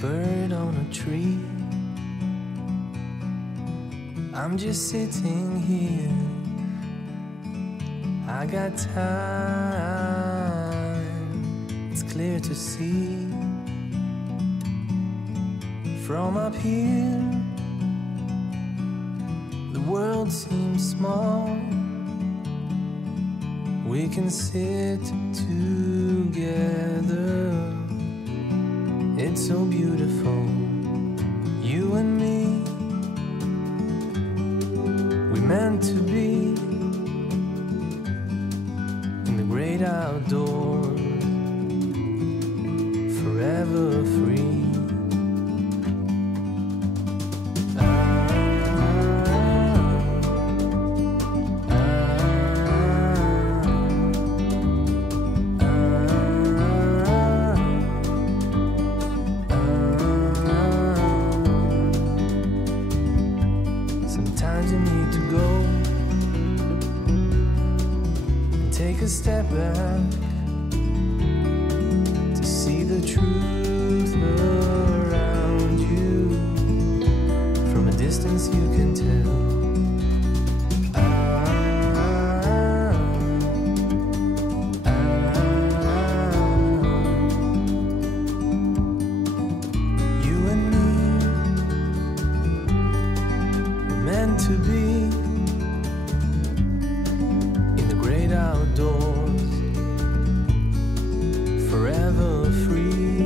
bird on a tree. I'm just sitting here. I got time. It's clear to see. From up here, the world seems small. We can sit together. It's so beautiful, you and me. We meant to be in the great outdoors, forever free. Take a step back to see the truth around you. From a distance you can tell. You and me were meant to be outdoors, forever free.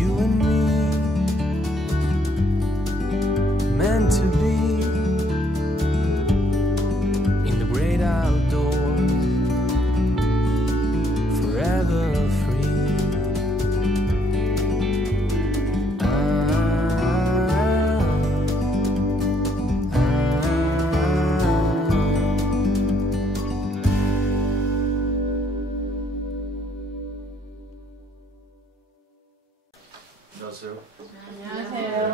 You and me, meant to be in the great outdoors, forever free. 안녕하세요.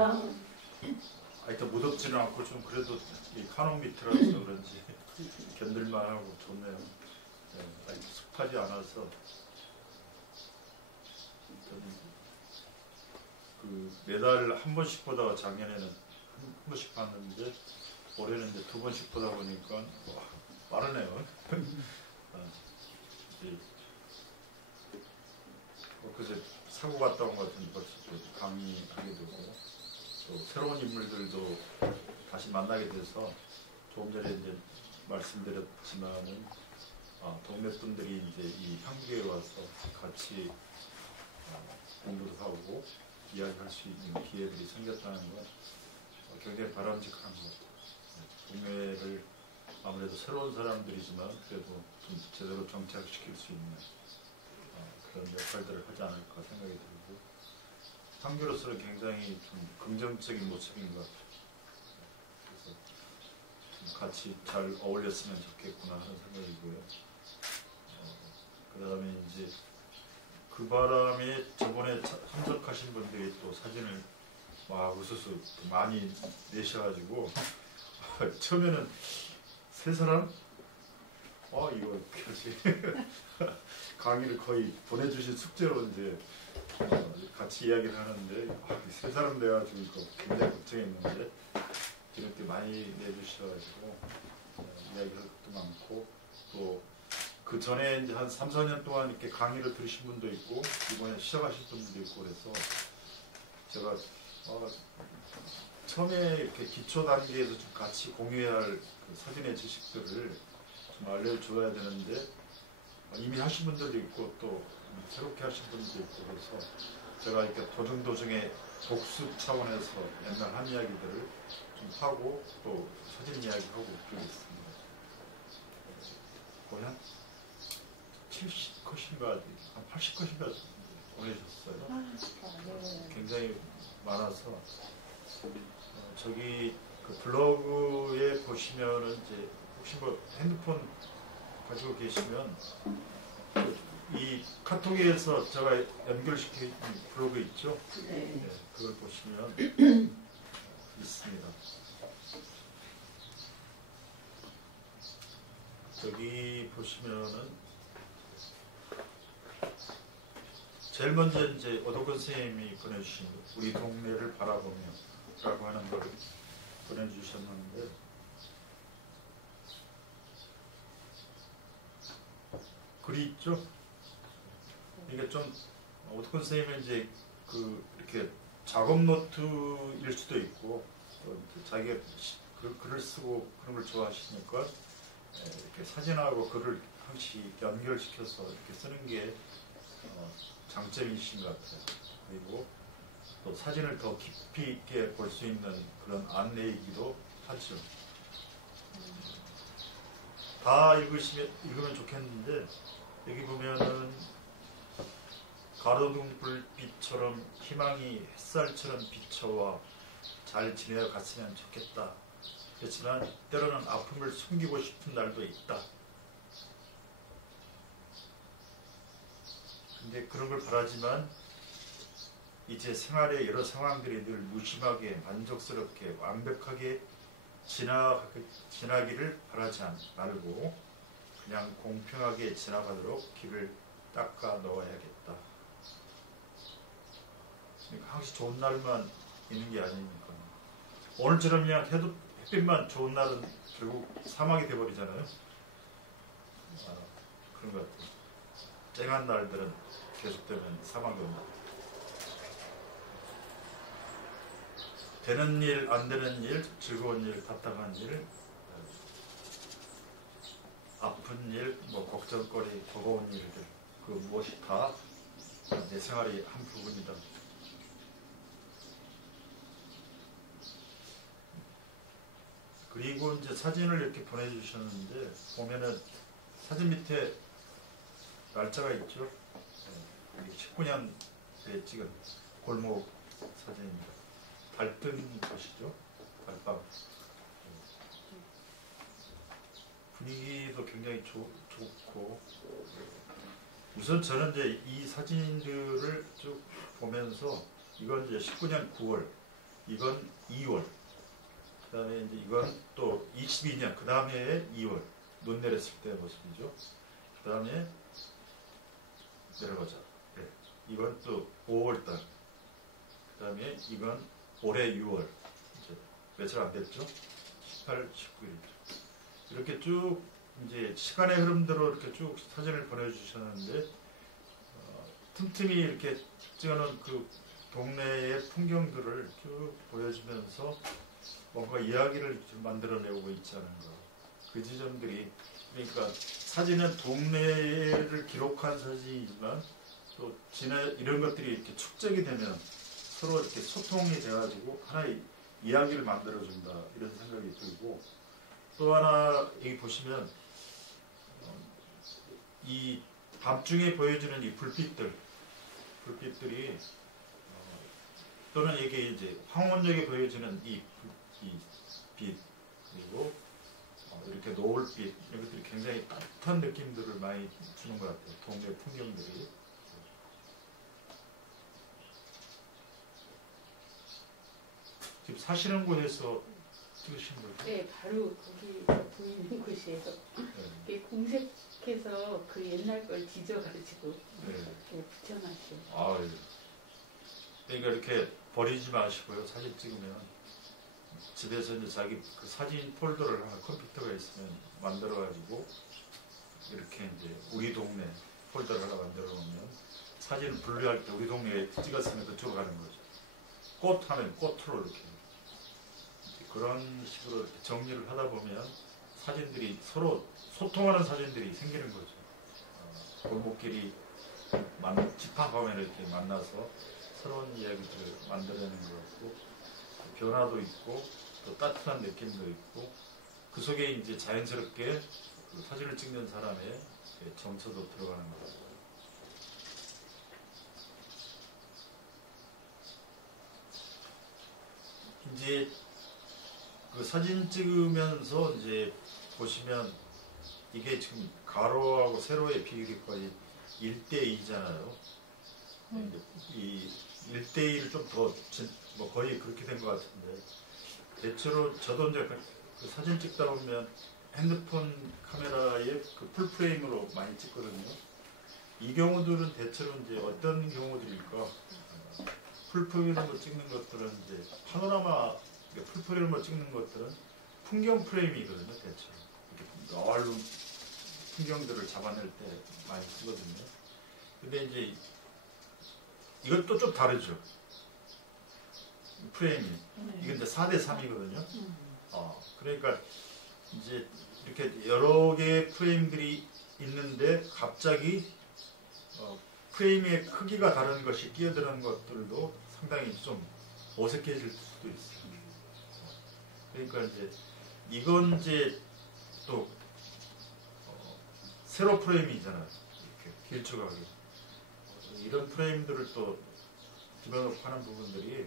더 무덥지는 않고 좀 그래도 이 카논 밑이라서 그런지 견딜만 하고 좋네요. 네, 아직 습하지 않아서 그 매달 한 번씩 보다가 작년에는 한 번씩 봤는데 올해는 이제 두 번씩 보다 보니까 빠르네요. 그제 사고 갔다 온 것 같은데 벌써 또 강의하게 되고 또 새로운 인물들도 다시 만나게 돼서 조금 전에 이제 말씀드렸지만은 동네 분들이 이제 이 한국에 와서 같이 공부도 하고 이야기할 수 있는 기회들이 생겼다는 건 굉장히 바람직한 것 같아요. 동네를 아무래도 새로운 사람들이지만 그래도 좀 제대로 정착시킬 수 있는 그런 역할들을 하지 않을까 생각이 들고 한교로서는 굉장히 좀 긍정적인 모습인 것 같아요. 그래서 좀 같이 잘 어울렸으면 좋겠구나 하는 생각이고요. 그 다음에 이제 그 바람에 저번에 참석하신 분들이 또 사진을 막 우수수 많이 내셔가지고 처음에는 세 사람? 이거 어떡하지? 강의를 거의 보내주신 숙제로 이제 같이 이야기를 하는데 세 사람 돼가지고 굉장히 걱정했는데 이렇게 많이 내주셔가지고 이야기할 것도 많고 또 그 전에 이제 한 3, 4년 동안 이렇게 강의를 들으신 분도 있고 이번에 시작하실 분도 있고 그래서 제가 처음에 이렇게 기초 단계에서 좀 같이 공유해야 할 그 사진의 지식들을 좀 알려줘야 되는데 이미 하신 분들도 있고 또 새롭게 하신 분들도 있고 그래서 제가 이렇게 도중도중에 복습 차원에서 옛날 한 이야기들을 좀 하고 또 사진 이야기하고 그러겠습니다. 거의 한 70컷인가 한 80컷인가 보내셨어요. 굉장히 많아서 저기 그 블로그에 보시면은 이제 혹시 뭐 핸드폰 가지고 계시면 이 카톡에서 제가 연결시킨 블로그 있죠? 네, 그걸 보시면 있습니다. 저기 보시면은 제일 먼저 이제 오덕근 선생님이 보내주신 우리 동네를 바라보며라고 하는 걸 보내주셨는데 글이 있죠. 이게 좀 오덕근 선생님은 이제 이렇게 작업 노트일 수도 있고 또 자기가 글을 쓰고 그런 걸 좋아하시니까 이렇게 사진하고 글을 항시 연결시켜서 이렇게 쓰는 게 장점이신 것 같아요. 그리고 또 사진을 더 깊이 있게 볼 수 있는 그런 안내이기도 하죠. 다 읽으면 좋겠는데 여기 보면은 가로등 불빛처럼 희망이 햇살처럼 비춰와 잘 지내어 갔으면 좋겠다. 그렇지만 때로는 아픔을 숨기고 싶은 날도 있다. 근데 그런 걸 바라지만 이제 생활의 여러 상황들이 늘 무심하게 만족스럽게 완벽하게 지나기를 바라지 말고 그냥 공평하게 지나가도록 길을 닦아 넣어야겠다. 그러니까 항상 좋은 날만 있는 게 아닙니까? 오늘처럼 그냥 햇빛만 좋은 날은 결국 사막이 돼버리잖아요. 그런 것 같아요. 쨍한 날들은 계속되면 사막이 온다. 되는 일, 안 되는 일, 즐거운 일, 답답한 일, 아픈 일, 걱정거리, 버거운 일들, 그 무엇이 다 내 생활의 한 부분이다. 그리고 이제 사진을 이렇게 보내주셨는데 보면은 사진 밑에 날짜가 있죠. 19년에 찍은 골목 사진입니다. 달뜬 곳이죠. 달밤. 분위기도 굉장히 좋고 우선 저는 이제 이 사진들을 쭉 보면서 이건 이제 19년 9월, 이건 2월, 그 다음에 이제 이건 또 22년 그 다음에 2월 눈 내렸을 때 모습이죠. 그 다음에 내려가자. 네. 이건 또 5월달. 그 다음에 이건 올해 6월. 이제 며칠 안 됐죠? 18, 19일이죠. 이렇게 쭉 이제 시간의 흐름대로 이렇게 쭉 사진을 보내주셨는데 틈틈이 이렇게 찍어놓은 그 동네의 풍경들을 쭉 보여주면서 뭔가 이야기를 좀 만들어내고 있자는 거. 그 지점들이 그러니까 사진은 동네를 기록한 사진이지만 또 이런 것들이 이렇게 축적이 되면 서로 이렇게 소통이 돼가지고 하나의 이야기를 만들어준다 이런 생각이 들고 또 하나 여기 보시면 이 밤중에 보여주는 이 불빛들이 또는 이게 이제 황혼역에 보여주는 이 빛 그리고 이렇게 노을빛 이런 것들이 굉장히 따뜻한 느낌들을 많이 주는 것 같아요. 동네 풍경들이. 지금 사시는 곳에서 찍으신 거죠? 네, 바로 거기 보이는 곳이에요. 네. 이게 공색해서 그 옛날 걸 뒤져가지고 네. 이렇게 붙여놨어요. 아, 예. 그러니까 이렇게 버리지 마시고요. 사진 찍으면 집에서 이제 자기 그 사진 폴더를 하나 컴퓨터가 있으면 만들어가지고 이렇게 이제 우리 동네 폴더를 하나 만들어 놓으면 사진을 분류할 때 우리 동네에 찍었으면 그쪽으로 가는 거죠. 꽃 하면 꽃으로 이렇게 그런 식으로 이렇게 정리를 하다 보면 사진들이 서로 소통하는 사진들이 생기는 거죠. 골목길이 집합하면 이렇게 만나서 새로운 이야기들을 만들어내는 것 같고 변화도 있고 또 따뜻한 느낌도 있고 그 속에 이제 자연스럽게 그 사진을 찍는 사람의 정서도 들어가는 것 같아요. 이제 그 사진 찍으면서 이제 보시면 이게 지금 가로하고 세로의 비율이 거의 1대2잖아요. 이 1대1을 좀 더 거의 그렇게 된 것 같은데 대체로 저도 이제 그 사진 찍다 보면 핸드폰 카메라에 그 풀프레임으로 많이 찍거든요. 이 경우들은 대체로 이제 어떤 경우들일까? 풀프레임으로 찍는 것들은 이제 파노라마, 풀프레임으로 찍는 것들은 풍경 프레임이거든요, 대체로. 이렇게 넓은 풍경들을 잡아낼 때 많이 쓰거든요. 근데 이제 이것도 좀 다르죠. 프레임이. 이건 이제 4대 3이거든요. 그러니까 이제 이렇게 여러 개의 프레임들이 있는데 갑자기 프레임의 크기가 다른 것이 끼어드는 것들도 상당히 좀 어색해질 수도 있어요. 그러니까 이제 이건 이제 또 세로 프레임이잖아요. 이렇게 길쭉하게. 이런 프레임들을 또 집어넣고 하는 부분들이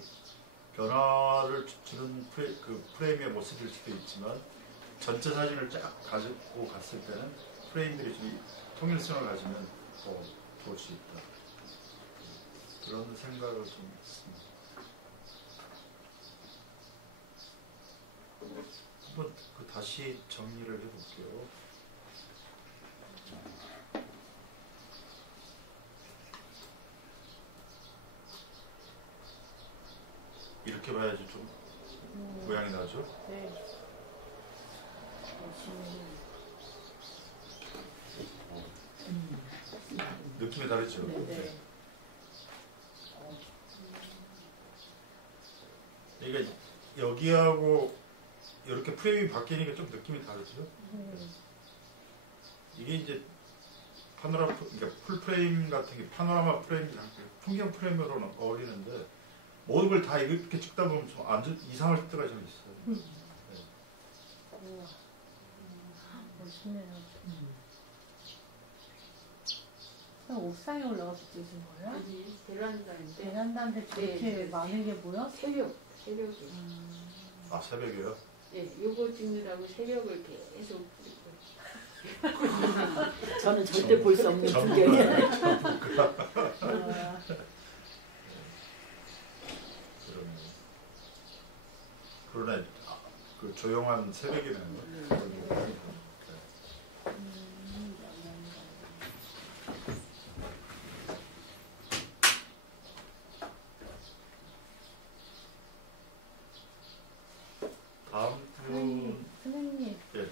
변화를 주는 그 프레임의 모습일 수도 있지만 전체 사진을 쫙 가지고 갔을 때는 프레임들이 좀 통일성을 가지면 더 좋을 수 있다. 그런 생각을 좀 했습니다. 한번 다시 정리를 해볼게요. 이렇게 봐야지 좀 모양이 나죠? 네. 느낌이 다르죠? 네. 그러니까 여기하고 이렇게 프레임이 바뀌니까 좀 느낌이 다르죠? 이게 이제 파노라마, 그러니까 풀 프레임 같은 게 파노라마 프레임이랑 풍경 프레임으로는 어울리는데 모든 걸 다 이렇게 찍다 보면 좀 이상할 때가 좀 있어요. 우와. 멋있네요. 옥상에 올라가서 찍으신 거예요? 아니, 베란다인데. 베란다인데 저렇게 네. 많은 게 보여? 새벽에. 아, 새벽에요? 네, 요거 찍느라고 새벽을 계속 찍고. 저는 절대 볼 수 없는 풍경이에요. 그러네. 그 조용한 새벽이네요. 다음 분. 선생님. 예.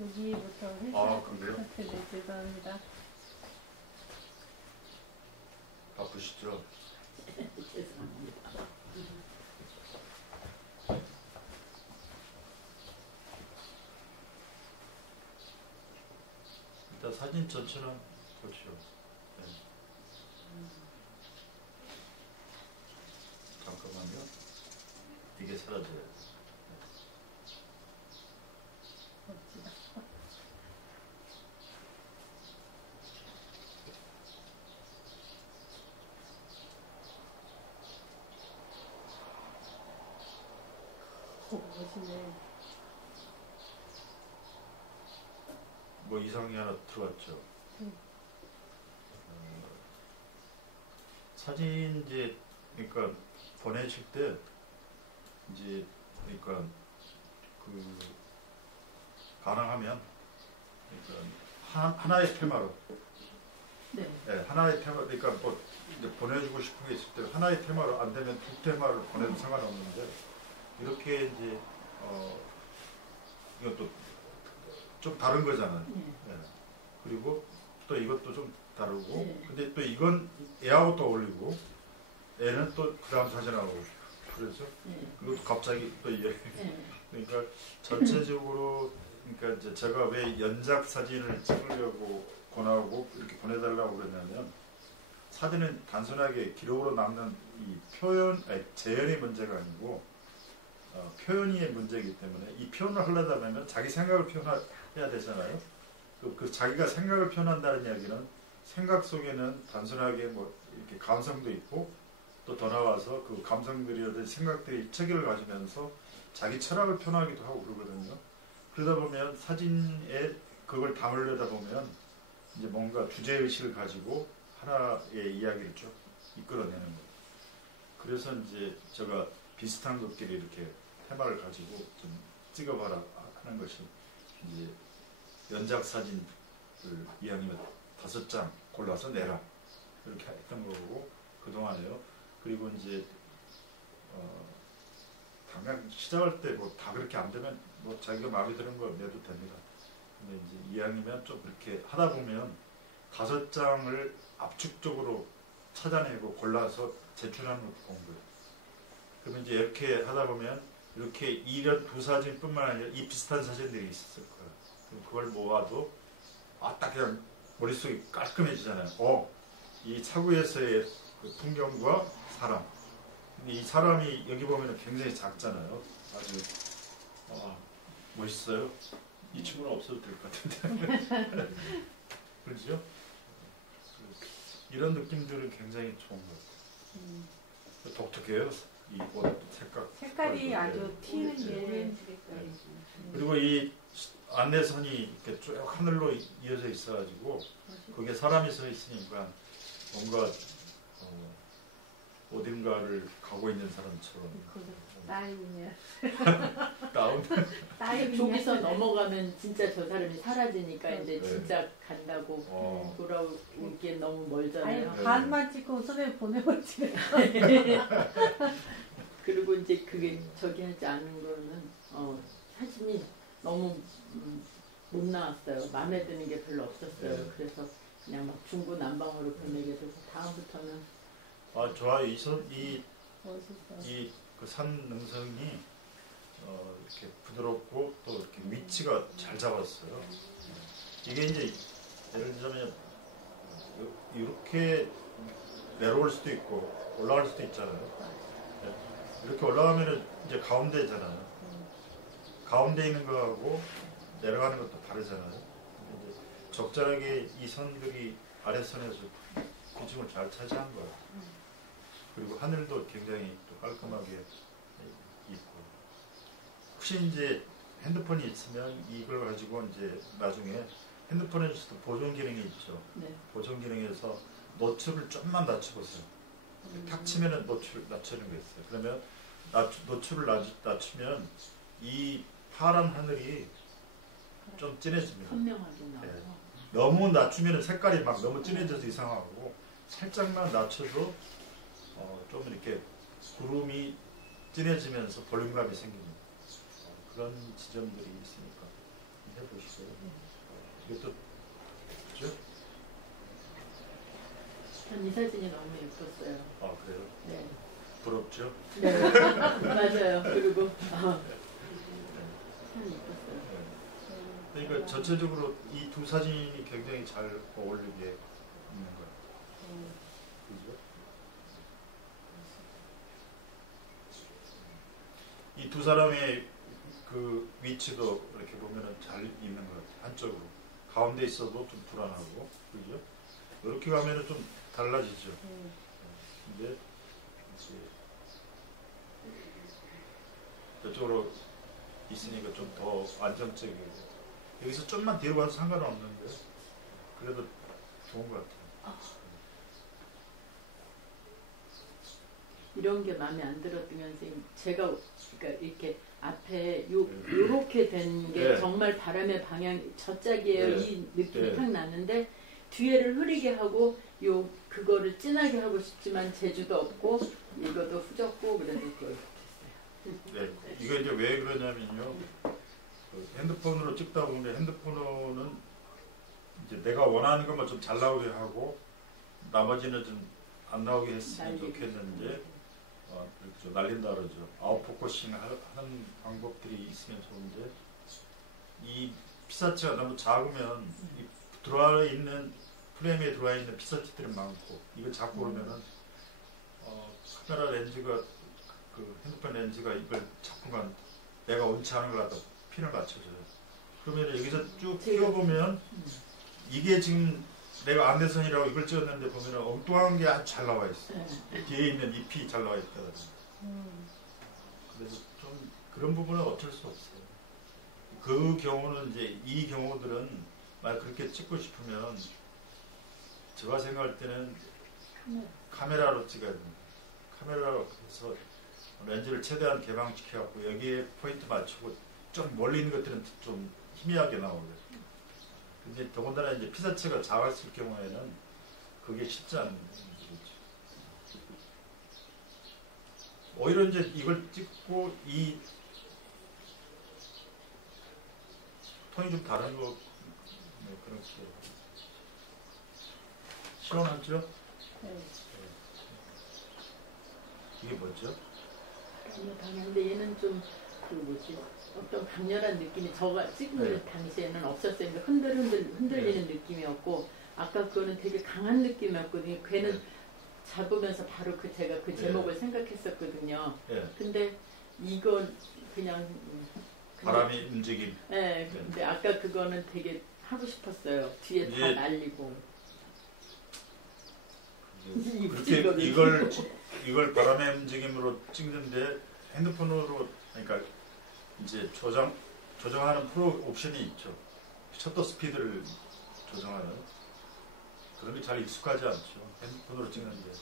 여기부터 해주셔야 그래요? 네, 죄송합니다. 바쁘시죠? 죄송합니다. 일단 사진 전체는 그렇죠. 네. 잠깐만요. 이게 사라져요. 멋지다. 멋있네. 뭐 이상이 하나 들어왔죠. 사진 이제 그러니까 보내실 때 이제 그러니까 그 가능하면 그러니까 하나의 테마로 네. 네, 하나의 테마 그러니까 뭐 이제 보내주고 싶은 게 있을 때 하나의 테마로 안 되면 두 테마를 보내도 상관없는데 이렇게 이제 이것도 좀 다른 거잖아요. 네. 그리고 또 이것도 좀 다르고 네. 근데 또 이건 애하고 또 어울리고 애는 또 그 다음 사진하고 그렇죠. 그리고 갑자기 또 얘. 그러니까 전체적으로 그러니까 이제 제가 왜 연작 사진을 찍으려고 권하고 이렇게 보내달라고 그랬냐면 사진은 단순하게 기록으로 남는 이 재현의 문제가 아니고 표현의 문제이기 때문에 이 표현을 하려면 자기 생각을 표현해야 되잖아요. 그 자기가 생각을 표현한다는 이야기는 생각 속에는 단순하게 뭐 이렇게 감성도 있고 또 더 나와서 그 감성들이라든지 생각들이 체계를 가지면서 자기 철학을 표현하기도 하고 그러거든요. 그러다 보면 사진에 그걸 담으려다 보면 이제 뭔가 주제의식을 가지고 하나의 이야기를 쭉 이끌어내는 거예요. 그래서 이제 제가 비슷한 것끼리 이렇게 테마를 가지고 좀 찍어봐라 하는 것이 이제 연작 사진을 이왕이면 5장 골라서 내라 이렇게 했던 거고 그동안에요. 그리고 이제 당장 시작할 때 뭐 다 그렇게 안 되면 뭐 자기가 마음에 드는 거 내도 됩니다. 근데 이제 2학년이면 좀 그렇게 하다 보면 5장을 압축적으로 찾아내고 골라서 제출하는 것도 공부예요. 그러면 이제 이렇게 하다 보면 이렇게 이런 두 사진뿐만 아니라 이 비슷한 사진들이 있었을 거예요. 그럼 그걸 모아도 딱 그냥 머릿속이 깔끔해지잖아요. 이 차구에서의 그 풍경과 사람. 근데 이 사람이 여기 보면 굉장히 작잖아요. 아주 멋있어요. 이 친구는 없어도 될 것 같은데. 그렇죠? 이런 느낌들은 굉장히 좋은 것 같아요. 독특해요. 이 색깔이 아주 튀는 게 오렌지 색깔이지. 그리고 이 안내선이 이렇게 쭉 하늘로 이어져 있어가지고 거기에 사람이 서 있으니까 뭔가 어딘가를 가고 있는 사람처럼 다행이네요. 다운. 저기서 넘어가면 진짜 저 사람이 사라지니까 이제 네. 진짜 간다고 돌아오기 너무 아니 멀잖아요. 네. 반만 찍고 손에 보내버리지. 그리고 이제 그게 저기 하지 않은 거는 사진이 너무 못 나왔어요. 마음에 드는 게 별로 없었어요. 네. 그래서 그냥 막 중구난방으로 보내게 돼서 다음부터는 좋아요. 멋있어. 그 산 능성이 이렇게 부드럽고 또 이렇게 위치가 잘 잡았어요. 이게 이제 예를 들자면 이렇게 내려올 수도 있고 올라갈 수도 있잖아요. 이렇게 올라가면은 이제 가운데잖아요. 가운데 있는 거하고 내려가는 것도 다르잖아요. 이제 적절하게 이 선들이 아랫선에서 비중을 잘 차지한 거예요. 그리고 하늘도 굉장히 또 깔끔하게 있고. 혹시 이제 핸드폰이 있으면 이걸 가지고 이제 나중에 핸드폰에서도 보존 기능이 있죠. 네. 보존 기능에서 노출을 좀만 낮춰보세요. 탁 치면은 노출 낮추는 게 있어요. 그러면 노출을 낮추면 이 파란 하늘이 좀 진해집니다. 선명하게 나와서 네. 너무 낮추면 색깔이 막 너무 진해져서 이상하고 살짝만 낮춰도 좀 이렇게 구름이 진해지면서 볼륨감이 생깁니다. 그런 지점들이 있으니까 해보시고요. 이것도 그죠? 전 이 사진이 너무 예뻤어요. 그래요? 네. 부럽죠? 네. 맞아요. 그리고 참 예뻤어요. 그러니까 전체적으로 이 두 사진이 굉장히 잘 어울리게 있는 거예요. 그죠? 이 두 사람의 그 위치도 이렇게 보면은 잘 있는 것 같아요. 한쪽으로. 가운데 있어도 좀 불안하고, 그죠? 이렇게 가면은 좀 달라지죠. 근데 이제 저쪽으로 있으니까 좀 더 안정적이고. 여기서 좀만 뒤로 가도 상관은 없는데 그래도 좋은 것 같아요. 이런 게 마음에 안 들었던 선생님, 제가 그러니까 이렇게 앞에 요렇게 된 게 네. 정말 바람의 방향 저짝이에요. 네. 이 느낌이 네. 탁 나는데 뒤에를 흐리게 하고 그거를 진하게 하고 싶지만 재주도 없고 이것도 후졌고 그래도 그걸 네, 이거 이제 왜 그러냐면요. 그 핸드폰으로 찍다 보면 핸드폰은 이제 내가 원하는 것만 좀 잘 나오게 하고 나머지는 좀 안 나오게 했으면 좋겠는데 그렇죠. 날린다 그러죠. 아웃포커싱 하는 방법들이 있으면 좋은데 이 피사체가 너무 작으면 이 들어와 있는 프레임에 들어와 있는 피사체들이 많고 이거 자꾸 그러면은 카메라 렌즈가 그 핸드폰 렌즈가 이걸 자꾸만 내가 원치 않은 걸 갖다 핀을 맞춰줘요. 그러면 여기서 쭉 띄워보면 이게 지금 내가 안내선이라고 이걸 찍었는데 보면 엉뚱한 게 아주 잘 나와 있어. 뒤에 있는 잎이 잘 나와 있거든요. 그래서 좀 그런 부분은 어쩔 수 없어요. 그 경우는 이제 이 경우들은 만약 그렇게 찍고 싶으면 제가 생각할 때는 카메라로 찍어야 됩니다. 카메라로 해서 렌즈를 최대한 개방시켜갖고 여기에 포인트 맞추고 좀 멀리 있는 것들은 좀 희미하게 나오게. 근데 더군다나 이제 피사체가 작았을 경우에는 그게 쉽지 않은 거죠. 오히려 이제 이걸 찍고 이 톤이 좀 다른 거 네, 그렇게 시원하죠? 네. 이게 뭐죠? 근데 얘는 좀 그 뭐지 어떤 강렬한 느낌이 저가 찍는 당시에는 없었어요. 그러니까 흔들리는 느낌이었고 아까 그거는 되게 강한 느낌이었거든요. 걔는 잡으면서 바로 제가 그 제목을 생각했었거든요. 근데 이건 그냥 바람이 움직임. 네, 근데 아까 그거는 되게 하고 싶었어요. 뒤에 다 날리고. 그렇게 이걸 바람의 움직임으로 찍는데 핸드폰으로 그러니까 이제 조정하는 프로 옵션이 있죠. 셔터 스피드를 조정하는 그런 게 잘 익숙하지 않죠. 핸드폰으로 찍는데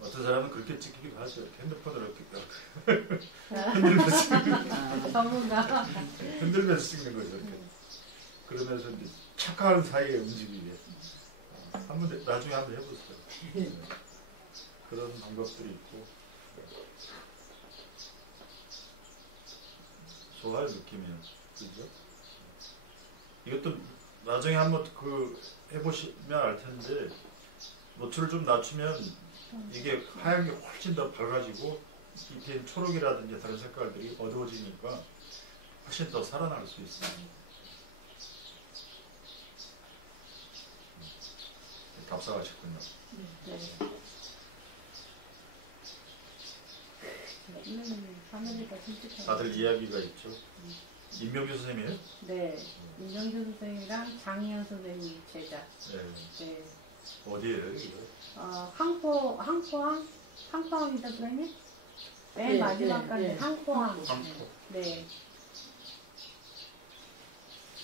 어떤 사람은 그렇게 찍기도 하죠. 핸드폰으로 이렇게 흔들면서 찍는 전문가. 흔들면서 찍는 거죠. 이렇게. 그러면서 이제 착각하는 사이에 움직이게. 나중에 한번 해보세요. 그런 방법들이 있고 좋아요 느낌이요. 그죠? 이것도 나중에 한번 해보시면 알 텐데 노출을 좀 낮추면 이게 하얀 게 훨씬 더 밝아지고 밑에 초록이라든지 다른 색깔들이 어두워지니까 훨씬 더 살아날 수 있어요. 답사하셨군요. 네. 하늘이가 솔직하게. 다들 이야기가 있죠. 임명규 선생님이에요? 네. 임명규 선생님이랑 장희연 선생님 제자. 네. 네. 어디에요 이거? 항포항이죠 선생님? 맨 마지막까지 항포항. 항포. 네.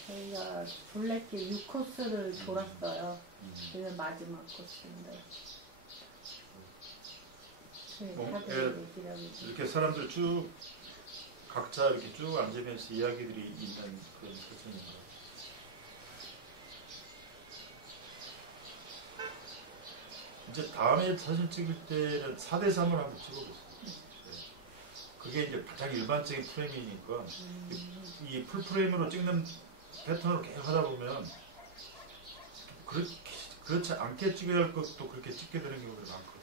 저희가 둘레길 6코스를 돌았어요. 그게 마지막 코스인데. 네, 다들 얘기를 하고 있어요. 이렇게 사람들 쭉 각자 이렇게 쭉 앉으면서 이야기들이 있는 그런 사진입니다. 이제 다음에 사진 찍을 때는 4대3을 한번 찍어보세요. 네. 그게 이제 가장 일반적인 프레임이니까 이 풀프레임으로 찍는 패턴으로 계속 하다 보면 그렇지 않게 찍어야 할 것도 그렇게 찍게 되는 경우가 많거든요.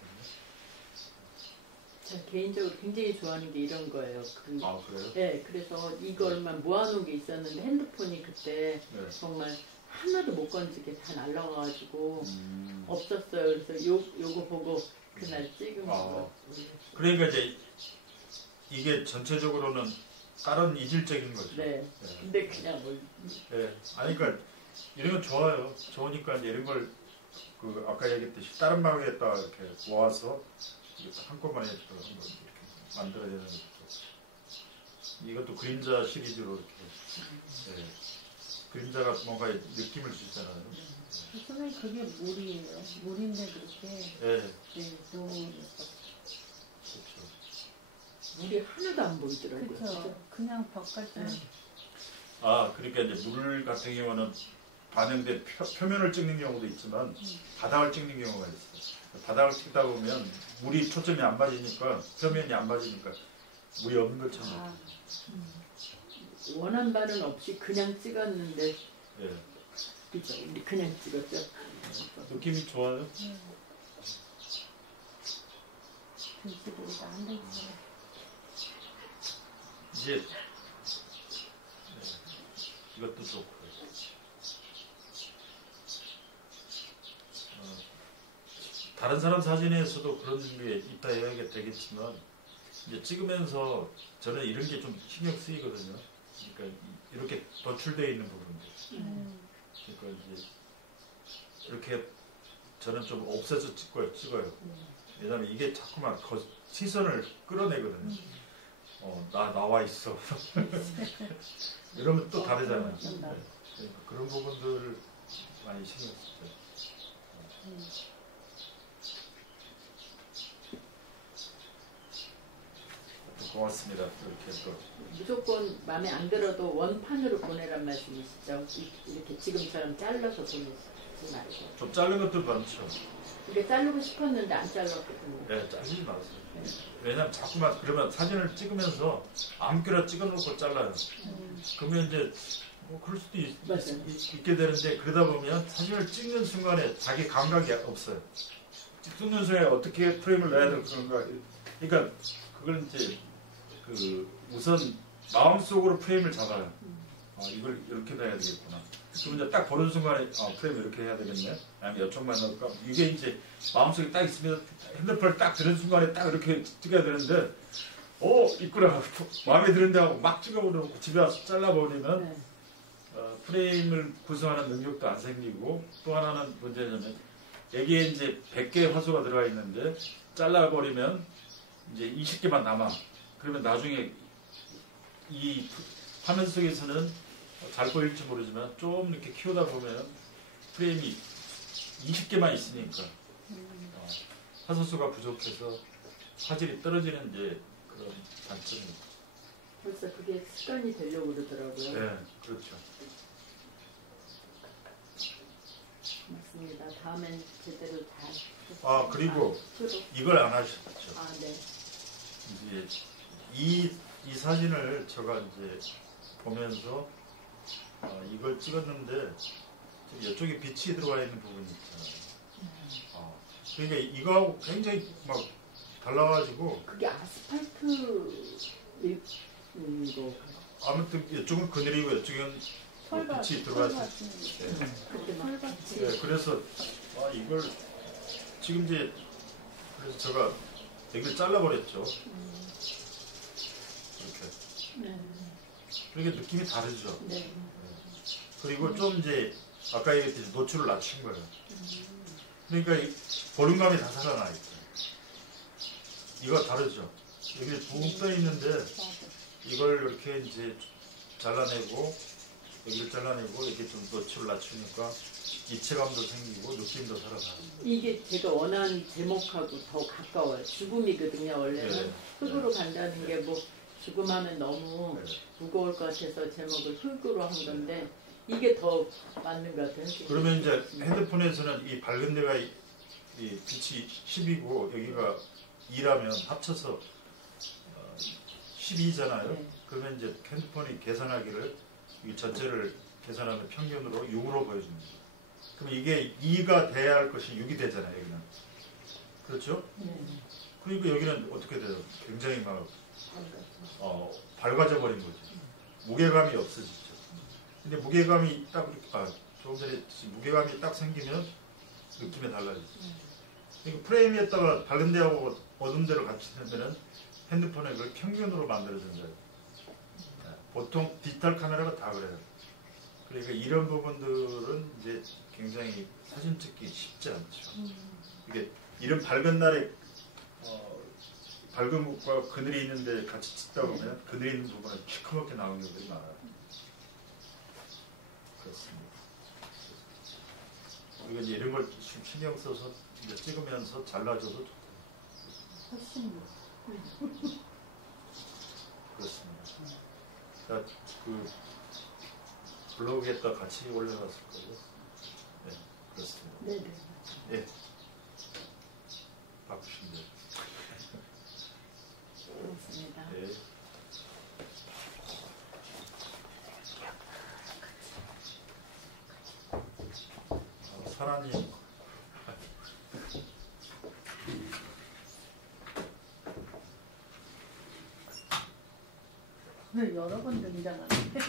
저 개인적으로 굉장히 좋아하는 게 이런 거예요. 아 그래요? 네, 그래서 이걸만 모아놓은 게 있었는데 핸드폰이 그때 정말 하나도 못 건지게 다 날라가가지고 없었어요. 그래서 요거 보고 그날 찍은 거. 그러니까 이제 이게 전체적으로는 다른 이질적인 거죠. 네. 근데 그냥 네. 아니 그러니까 이런 건 좋아요. 좋으니까 이제 이런 걸 아까 얘기했듯이 다른 방에다가 이렇게 모아서 한꺼번에 또 한번 이렇게 만들어야 되는 것도 이것도 그림자 시리즈로 이렇게 그림자가 뭔가 느낌을 주잖아요. 선생님 그게 물이에요. 물인데 그렇게 너무 그렇죠. 물이 하나도 안 보이더라고요. 그렇죠. 그냥 벽까지. 그러니까 이제 물 같은 경우는 반영된 표면을 찍는 경우도 있지만 바닥을 찍는 경우가 있어요. 바닥을 찍다 보면 물이 초점이 안 맞으니까 표면이 안 맞으니까 물이 없는 것처럼. 원한 바는 없이 그냥 찍었는데 그죠? 그냥 찍었죠. 느낌이 좋아요. 글씨보다 안 되지. 이제 이것도 좋고 다른 사람 사진에서도 그런 게 있다 해야 되겠지만 이제 찍으면서 저는 이런 게 좀 신경 쓰이거든요. 그러니까 이렇게 노출되어 있는 부분들. 그러니까 이제 이렇게 저는 좀 없애서 찍어요. 왜냐면 이게 자꾸만 시선을 끌어내거든요. 나 나와 있어. 이러면 또 다르잖아요. 그러니까 그런 부분들을 많이 신경 쓰죠. 고맙습니다. 이렇게 또 무조건 마음에 안 들어도 원판으로 보내란 말씀이시죠? 이렇게 지금처럼 잘라서 보내지 말고. 좀 자른 것도 많죠. 이게 자르고 싶었는데 안 잘랐거든요. 네, 자르지 마세요. 왜냐면 자꾸만 그러면 사진을 찍으면서 아무거나 찍어놓고 잘라요. 그러면 이제 뭐 그럴 수도 있게 되는데 그러다 보면 사진을 찍는 순간에 자기 감각이 없어요. 찍는 순간에 어떻게 프레임을 넣어야 될 건가. 그러니까 그걸 이제 그 우선 마음속으로 프레임을 잡아요. 이걸 이렇게 넣어야 되겠구나. 그럼 이제 딱 보는 순간에 프레임 이렇게 해야 되겠네. 아니면 이쪽만 넣을까. 이게 이제 마음속에 딱 있으면 핸드폰을 딱 드는 순간에 딱 이렇게 찍어야 되는데 있구나. 마음에 드는데 하고 막 찍어버리고 집에 와서 잘라버리면 네. 프레임을 구성하는 능력도 안 생기고 또 하나는 문제냐면 여기에 이제 100개의 화소가 들어가 있는데 잘라버리면 이제 20개만 남아. 그러면 나중에 이 화면 속에서는 잘 보일지 모르지만 좀 이렇게 키우다 보면 프레임이 20개만 있으니까 화소수가 부족해서 화질이 떨어지는 이제 그런 단점이 있죠. 벌써 그게 습관이 되려고 그러더라고요. 네, 그렇죠. 맞습니다. 다음엔 제대로 다. 그리고 주로. 이걸 안 하셨죠. 네. 이제 이 사진을 제가 이제 보면서 이걸 찍었는데 지금 이쪽에 빛이 들어와 있는 부분이 있잖아요. 그러니까 이거하고 굉장히 막 달라가지고 그게 아스팔트 거. 아무튼 이쪽은 그늘이고 이쪽은 빛이 들어와서 네, 그래서 이걸 지금 이제 그래서 제가 여기를 잘라버렸죠. 이렇게. 네. 그러니까 느낌이 다르죠. 네. 그리고 좀 이제 아까 얘기했듯이 노출을 낮춘 거예요. 그러니까 이 볼륨감이 다 살아나 있죠. 이거 다르죠. 여기 붕 떠 있는데 이걸 이렇게 이제 잘라내고 여기를 잘라내고 이렇게 좀 노출을 낮추니까 입체감도 생기고 느낌도 살아나요. 이게 제가 원하는 제목하고 더 가까워요. 죽음이거든요. 원래는 네. 흙으로 간다는 게 뭐 죽음하면 너무 네. 무거울 것 같아서 제목을 흙으로 한 건데 이게 더 맞는 것 같아요. 그러면 이제 핸드폰에서는 이 밝은 데가 이 빛이 10이고 여기가 2라면 합쳐서 12잖아요. 네. 그러면 이제 핸드폰이 계산하기를 이 전체를 계산하는 평균으로 6으로 보여줍니다. 그럼 이게 2가 돼야 할 것이 6이 되잖아요. 여기는. 그렇죠? 네. 그러니까 여기는 어떻게 돼요? 굉장히 막 밝아져 버린 거죠. 무게감이 없어지죠. 근데 무게감이 딱 조금 전에 무게감이 딱 생기면 느낌이 달라지죠. 그러니까 프레임에다가 밝은 데하고 어두운 데를 같이 쓰면 핸드폰에 그걸 평균으로 만들어준다. 보통 디지털 카메라가 다 그래요. 그러니까 이런 부분들은 이제 굉장히 사진 찍기 쉽지 않죠. 이게 이런 밝은 날에 밝은 곳과 그늘이 있는데 같이 찍다 보면 그늘이 있는 부분은 시커멓게 나오는 경우들이 많아요. 그렇습니다. 우리가 이제 이런 걸 신경 써서 이제 찍으면서 잘라줘도 좋고. 훨씬 그렇습니다. 자, 그 블로그에다 같이 올려놨을 거예요. 네, 그렇습니다. 네네. 네. 바쁘신데. 고맙습니다. 네. 사라님. 오늘 여러 번 등장하는데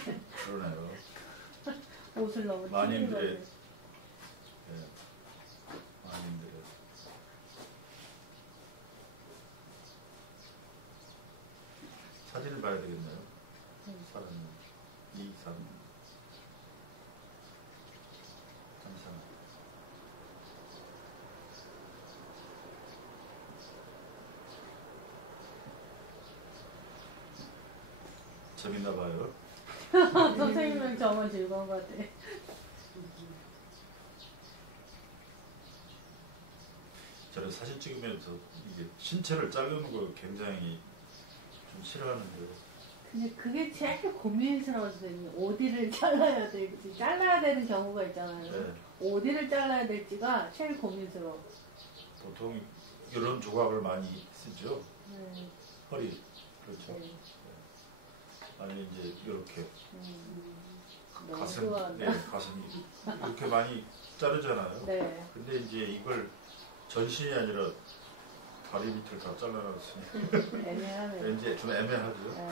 그러네요. 옷을 너무 마님들의 튀기더라고요. 네. 마님들의 사진을 봐야 되겠네요. 사라님. 2, 3. 잠시만. 재밌나 봐요. 선생님은 정말 즐거운 것 같아. 저는 사진 찍으면서 이게 신체를 자르는 거 굉장히 좀 싫어하는데요. 근데 그게 제일 고민스러워서요. 어디를 잘라야 될지, 잘라야 되는 경우가 있잖아요. 네. 어디를 잘라야 될지가 제일 고민스러워. 보통 이런 조각을 많이 쓰죠. 네. 허리. 그렇죠. 네. 아니 이제 이렇게 너무 가슴, 좋아한다. 네, 가슴이 이렇게 많이 자르잖아요. 네. 근데 이제 이걸 전신이 아니라 다리 밑을 다 잘라놨으니 애매하네. 왠지 좀 애매하죠. 네.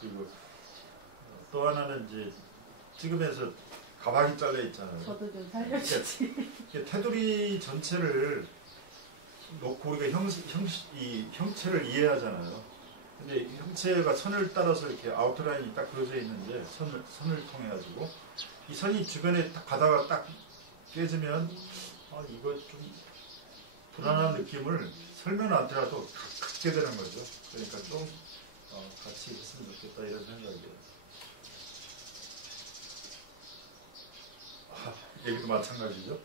그리고 또 하나는 이제 찍으면서 가방이 잘려 있잖아요. 저도 좀 살려주지. 이게 테두리 전체를 놓고 우리가 이 형체를 이해하잖아요. 근데 이 형체가 선을 따라서 이렇게 아웃라인이 딱 그려져 있는데 선을 통해 가지고 이 선이 주변에 딱 가다가 딱 깨지면 이거 좀 불안한 느낌을 설명 안 하더라도 갖게 되는 거죠. 그러니까 좀 같이 했으면 좋겠다 이런 생각이에요. 여기도 마찬가지죠.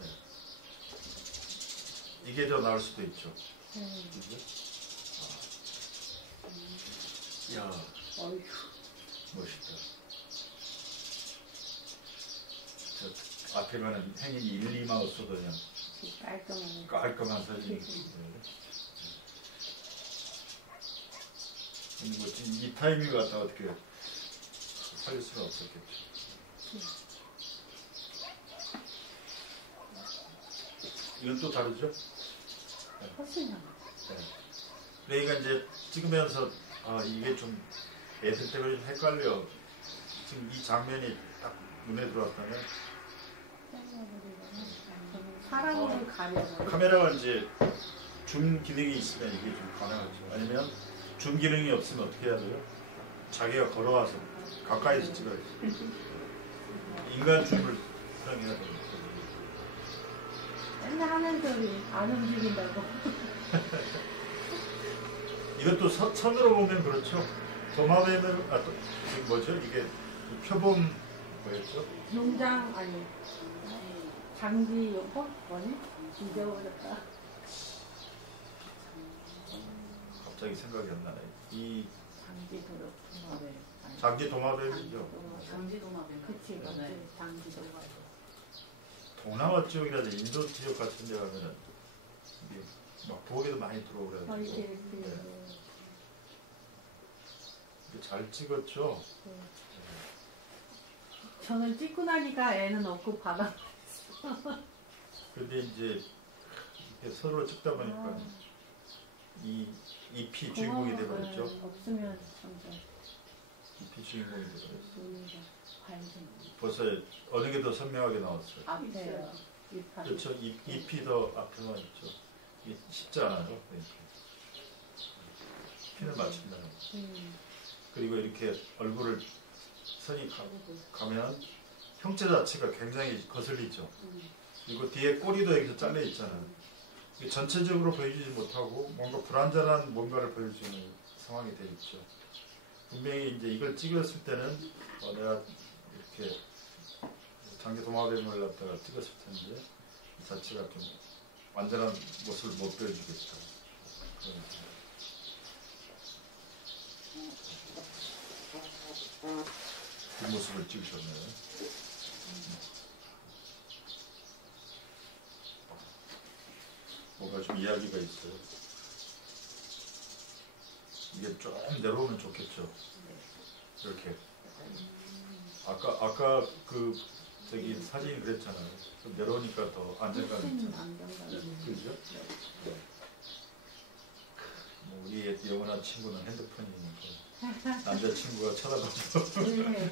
네. 이게 더 나을 수도 있죠. 그죠? 이야, 어휴. 멋있다. 저 앞에 가는 행인이 1, 2만 없어도 그냥 깔끔하네. 깔끔한 사진. 네. 뭐 이 타이밍 갖다 어떻게 살릴 수는 없었겠죠. 이건 또 다르죠? 훨씬 나. 네. 그러니까 이제 찍으면서 이게 좀 애들 때문에 좀 헷갈려. 지금 이 장면이 딱 눈에 들어왔다면 사람을 가려서. 카메라가 이제 줌 기능이 있으면 이게 좀 가능하죠. 아니면 줌 기능이 없으면 어떻게 해야 돼요? 자기가 걸어와서 가까이서 찍어야지. 인간 줌을 사용해야 됩니다. 맨날 하는 소리 안 움직인다고. 이것도 선으로 보면 그렇죠. 도마뱀은 뭐죠? 이게 표범 뭐였죠? 농장 아니 장지 요거 뭐니? 잊어버렸다. 갑자기 생각이 안 나네. 이 장지 도마뱀. 장기 도마뱀이죠. 장지 도마뱀. 그치, 맞아요. 장지 도마뱀. 동남아 지역이라든지 인도 지역 같은 데 가면은 이게 막 부엌에도 많이 들어오고 이렇게 그래가지고 이렇게. 이게 잘 찍었죠. 저는 찍고 나니까 애는 없고 받아. 근데 이제 이렇게 서로 찍다 보니까 이 잎이 주인공이 돼버렸죠. 없으면 진짜 잎이 주인공이 돼버렸어. 눈이가 관심. 벌써 어느 게 더 선명하게 나왔어요. 앞에요. 잎 그렇죠. 잎이 더 앞에만 있죠. 이게 쉽지 않아요. 그러니까. 핀을 맞춘다는 거. 그리고 이렇게 얼굴을 선이 가면 형체 자체가 굉장히 거슬리죠. 그리고 뒤에 꼬리도 여기서 잘려 있잖아요. 이게 전체적으로 보여주지 못하고 뭔가 불완전한 뭔가를 보여주는 상황이 되겠죠. 분명히 이제 이걸 찍었을 때는 내가 이렇게 장기 도마뱀을 갖다가 찍었을 텐데 이 자체가 좀 완전한 모습을 못 보여주겠다. 그 모습을 찍으셨네요. 뭔가 좀 이야기가 있어요. 이게 좀 내려오면 좋겠죠. 이렇게. 아까 그 저기 사진 그랬잖아요. 좀 내려오니까 더 안정감 있잖아요. 그죠? 네. 뭐 우리의 영원한 친구는 핸드폰이니까 남자친구가 쳐다봐도 네.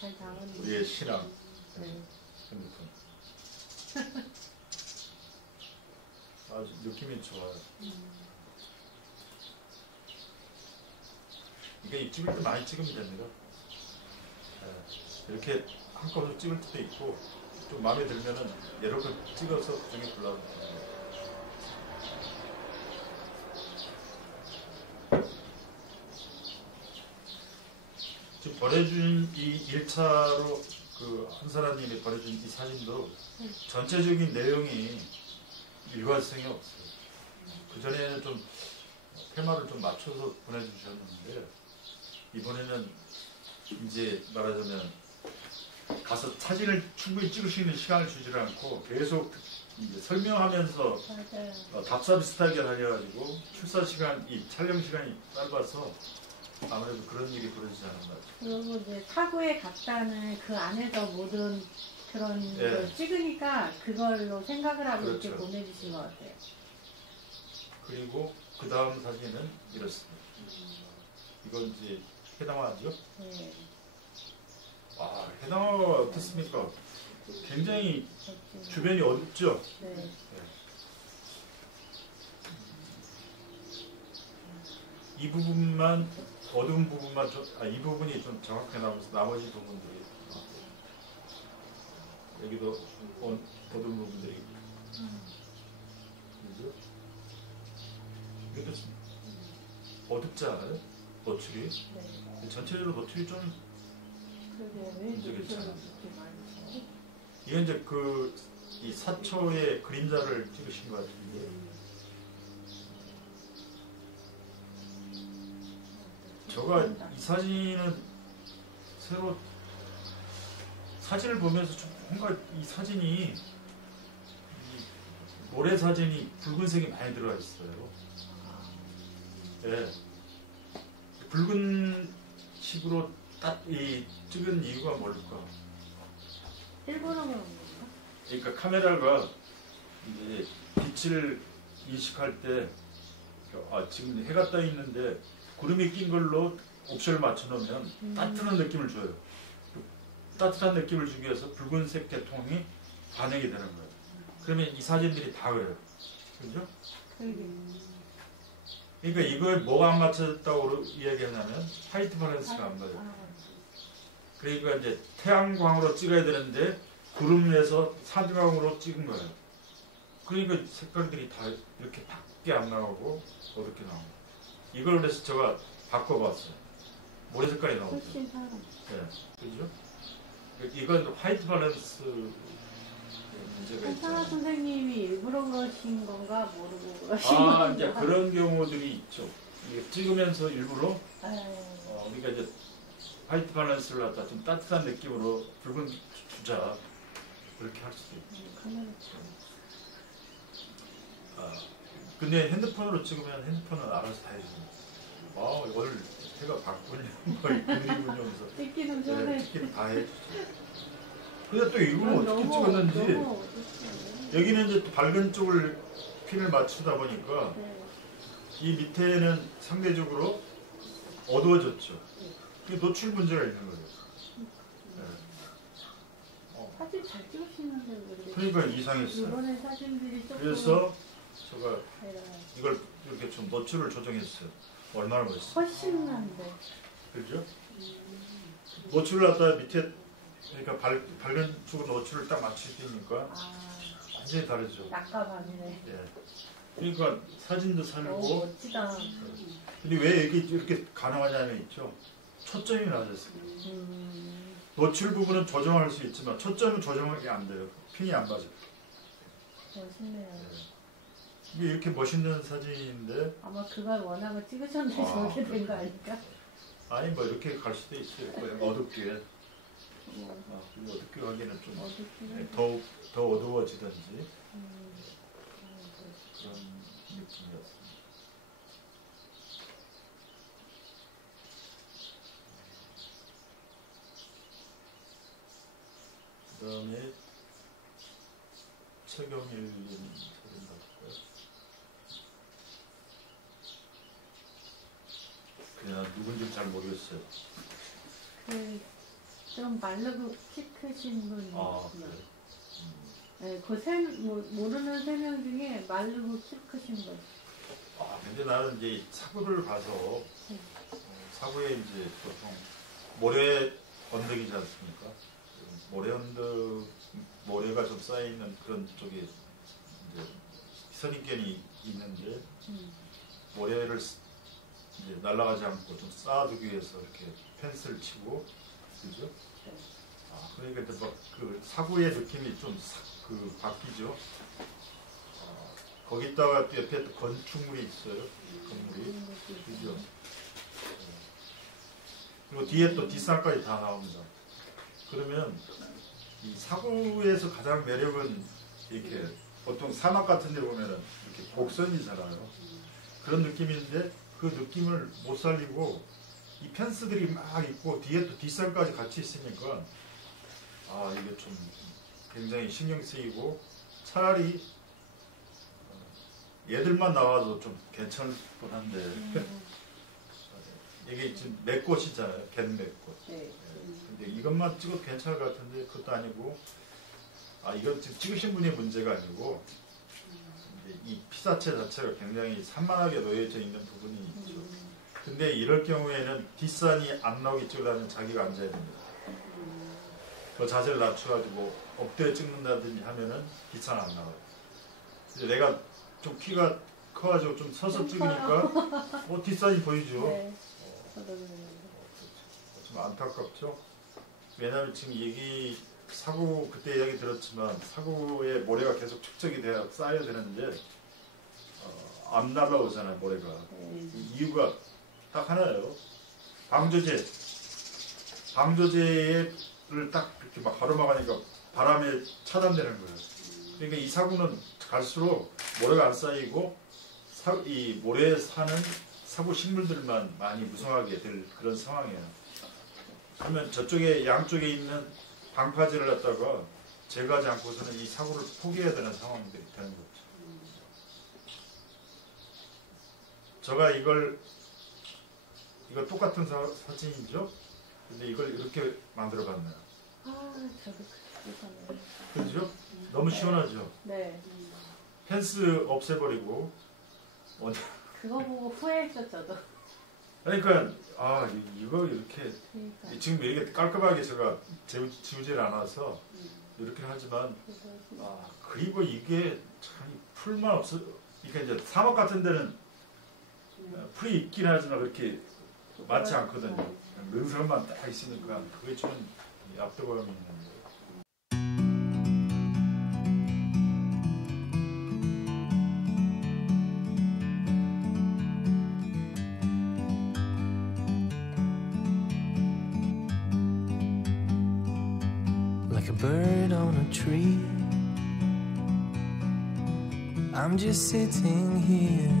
잘 당하네. 우리의 신앙 네. 핸드폰. 아주 느낌이 좋아요. 이게 찍을 때 많이 찍으면 됩니다. 네. 이렇게 한꺼번에 찍을 때도 있고 좀 마음에 들면은 여러 번 찍어서 그중에 골라도 됩니다. 지금 보내준 이 1차로 그 한사라님이 보내준 이 사진도 전체적인 내용이 일관성이 없어요. 그전에는 좀 테마를 좀 맞춰서 보내주셨는데 이번에는 이제 말하자면 가서 사진을 충분히 찍을 수 있는 시간을 주지를 않고 계속 이제 설명하면서 맞아요. 답사 비슷하게 하려가지고 출사 시간, 이 촬영 시간이 짧아서 아무래도 그런 일이 벌어지지 않은 것 같아요. 그리고 이제 사고에 갔다는 그 안에서 모든 그런 예. 걸 찍으니까 그걸로 생각을 하고 이렇게 그렇죠. 보내주신 것 같아요. 그리고 그 다음 사진은 이렇습니다. 이건 이제 해당화죠? 네. 아, 해당화가 어떻습니까? 굉장히 그렇죠. 주변이 어둡죠? 네. 이 부분만, 어두운 부분만 이 부분이 좀 정확하게 나오면서 나머지 부분들이 여기도 어두운 부분들이 그죠? 이것도 좀 어둡지 않아요? 노출이? 네. 전체적으로 노출이 좀 그러게 왜 이제 노출을 괜찮아. 이렇게 많이 써? 이건 이제 이 사초의 그림자를 찍으신 것 같은데 제가 이 사진은 새로 사진을 보면서 좀 뭔가 이 사진이 이 모래 사진이 붉은색이 많이 들어가 있어요. 예. 붉은 식으로 딱 찍은 이유가 뭘까? 일본어가 뭔가? 그러니까 카메라가 이제 빛을 인식할 때 지금 해가 떠 있는데 구름이 낀 걸로 옵션을 맞춰 놓으면 따뜻한 느낌을 줘요. 그 따뜻한 느낌을 주기 위해서 붉은색 계통이 반영이 되는 거예요. 그러면 이 사진들이 다 그래요. 그죠? 그러니까 이거에 뭐가 안 맞췄다고 이야기하냐면 화이트 밸런스가 안 맞아요. 그러니까 이제 태양광으로 찍어야 되는데 구름 내서 사진광으로 찍은 거예요. 그러니까 색깔들이 다 이렇게 밖에 안 나오고 어둡게 나오고. 이걸 그래서 제가 바꿔봤어요. 모래 색깔이 나오죠. 훨씬 살아. 네, 그죠? 이건 화이트 밸런스 문제가 한상아 있죠. 선생님이 일부러 그러신 건가 모르고 그러신 아, 건가? 이제 그런 경우들이 있죠. 이게 찍으면서 일부러 아유, 그러니까 이제 화이트 밸런스를 갖다 좀 따뜻한 느낌으로 붉은 주자 그렇게 할 수도 있죠. 카메라 참. 근데 핸드폰으로 찍으면 핸드폰은 알아서 다 해줍니다. 오늘 해가 밝군요. 그리군요. 하면서 찍기는 네, 전에 찍기는 다 해주죠. 근데 또 이거는 어떻게 찍었는지 너무 어둡지. 여기는 이제 또 밝은 쪽을 핀을 맞추다 보니까 네. 이 밑에는 상대적으로 어두워졌죠. 이게 노출 문제가 있는 거예요. 네. 사진 잘 찍으시는데 왜 그래? 그러니까 이상했어요. 이번에 사진들이 조금 그래서 제가 제가 이걸 이렇게 좀 노출을 조정했어요. 얼마나 멋있어요. 훨씬 난데. 그죠? 노출을 갖다 밑에 그러니까 밝은 쪽으로 노출을 딱 맞출 때니까 아, 완전히 다르죠. 낙과 밤이네. 예. 그러니까 사진도 너무 살고 멋지다. 근데 왜 이렇게 가능하냐면 있죠. 초점이 낮았어요. 노출 부분은 조정할 수 있지만 초점은 조정하기 안 돼요. 핀이 안 맞아요. 멋있네요. 이게 이렇게 멋있는 사진인데 아마 그걸 원하고 찍으셨는데 아, 저렇게 된 거 아닐까? 아니 뭐 이렇게 갈 수도 있어요. 그냥 어둡게 뭐, 그리고 어둡게 가기는 좀 어둡기는. 더 어두워지든지 음, 그런 느낌이었습니다. 그 다음에 최경일님 사진 봤고요. 그냥 누군지 잘 모르겠어요. 좀 마르고 키 크신 분이 아, 있어요. 그래요? 네, 모르는 3명 중에 마르고 키 크신 분. 근데 나는 이제 사구를 가서 사구에 이제 보통 모래 언덕이지 않습니까? 모래 언덕, 모래가 좀 쌓여있는 그런 쪽에 이제 선입견이 있는데 모래를 이제 날아가지 않고 좀 쌓아두기 위해서 이렇게 펜스를 치고 그죠? 그러니까 이제 막 그 사구의 느낌이 좀 바뀌죠. 거기다가 또 옆에 또 건축물이 있어요. 건물이. 그죠? 그리고 뒤에 또 뒷산까지 다 나옵니다. 그러면 이 사구에서 가장 매력은 이렇게 보통 사막 같은 데 보면은 이렇게 곡선이잖아요. 그런 느낌인데 그 느낌을 못 살리고 이 펜스들이 막 있고 뒤에 또 뒷산까지 같이 있으니까 아 이게 좀 굉장히 신경 쓰이고 차라리 얘들만 나와도 좀 괜찮을 뻔한데 이게 지금 맷꽃이잖아요. 갯맷꽃. 네. 근데 이것만 찍어도 괜찮을 것 같은데 그것도 아니고 아 이건 지금 찍으신 분의 문제가 아니고 이제 이 피사체 자체가 굉장히 산만하게 놓여져 있는 부분이 있죠. 근데 이럴 경우에는 뒷산이 안 나오게 찍으려면 자기가 앉아야 됩니다. 그 자세를 낮춰가지고 엎드려 찍는다든지 하면은 뒷산 안 나와요. 근데 내가 좀 키가 커가지고 좀 서서 찍으니까 뒷산이 보이죠. 네. 좀 안타깝죠. 왜냐하면 지금 사구 그때 이야기 들었지만 사구에 모래가 계속 축적이 돼야 쌓여야 되는데 안 날라오잖아요 모래가. 이유가 딱 하나예요. 방조제를 딱 이렇게 막 가로막으니까 바람에 차단되는 거예요. 그러니까 이 사구는 갈수록 모래가 안 쌓이고 이 모래에 사는 사구 식물들만 많이 무성하게 될 그런 상황이에요. 그러면 저쪽에 양쪽에 있는 방파제를 갖다가 제거하지 않고서는 이 사구를 포기해야 되는 상황들이 되는 거죠. 제가 이거 똑같은 사진이죠? 근데 이걸 이렇게 만들어 봤네요. 아, 저도 그렇게 그렇죠? 너무 시원하죠? 네. 펜스 없애버리고 그거 보고 후회했죠, 저도. 그러니까 이거 이렇게 그러니까. 지금 이렇게 깔끔하게 제가 지우질 않아서 이렇게 하지만 그리고 이게 참 풀만 없어. 그러니까 이제 사막 같은 데는 풀이 있긴 하지만 그렇게 많지 않거든요. 능선만 딱 있으니까 그게 좀 압도감이 있는 거예요. Like a bird on a tree, I'm just sitting here.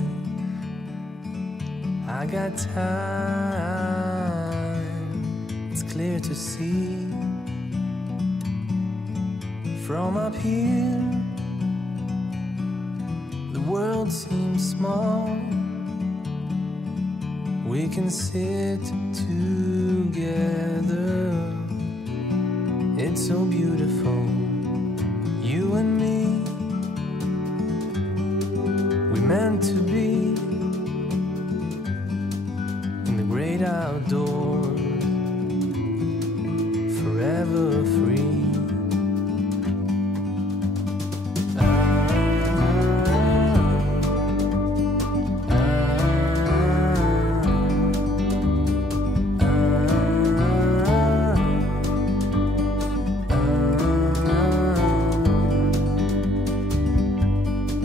I got time, it's clear to see. From up here, the world seems small. We can sit together. It's so beautiful, you and me. We meant to be in the great outdoors, forever free.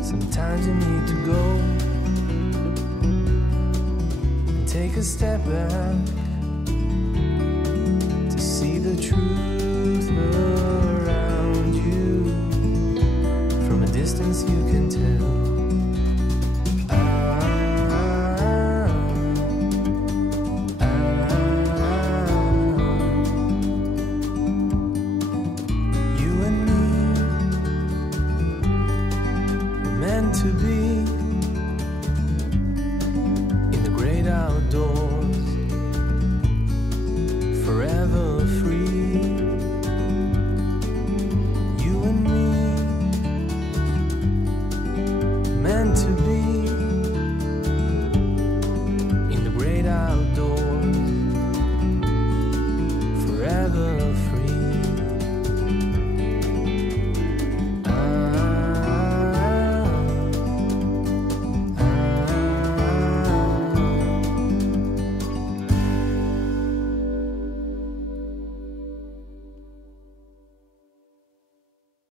Sometimes you need to go and take a step back to see the truth around you. From a distance you can tell. You and me were meant to be in the great outdoors, forever free. You and me meant to be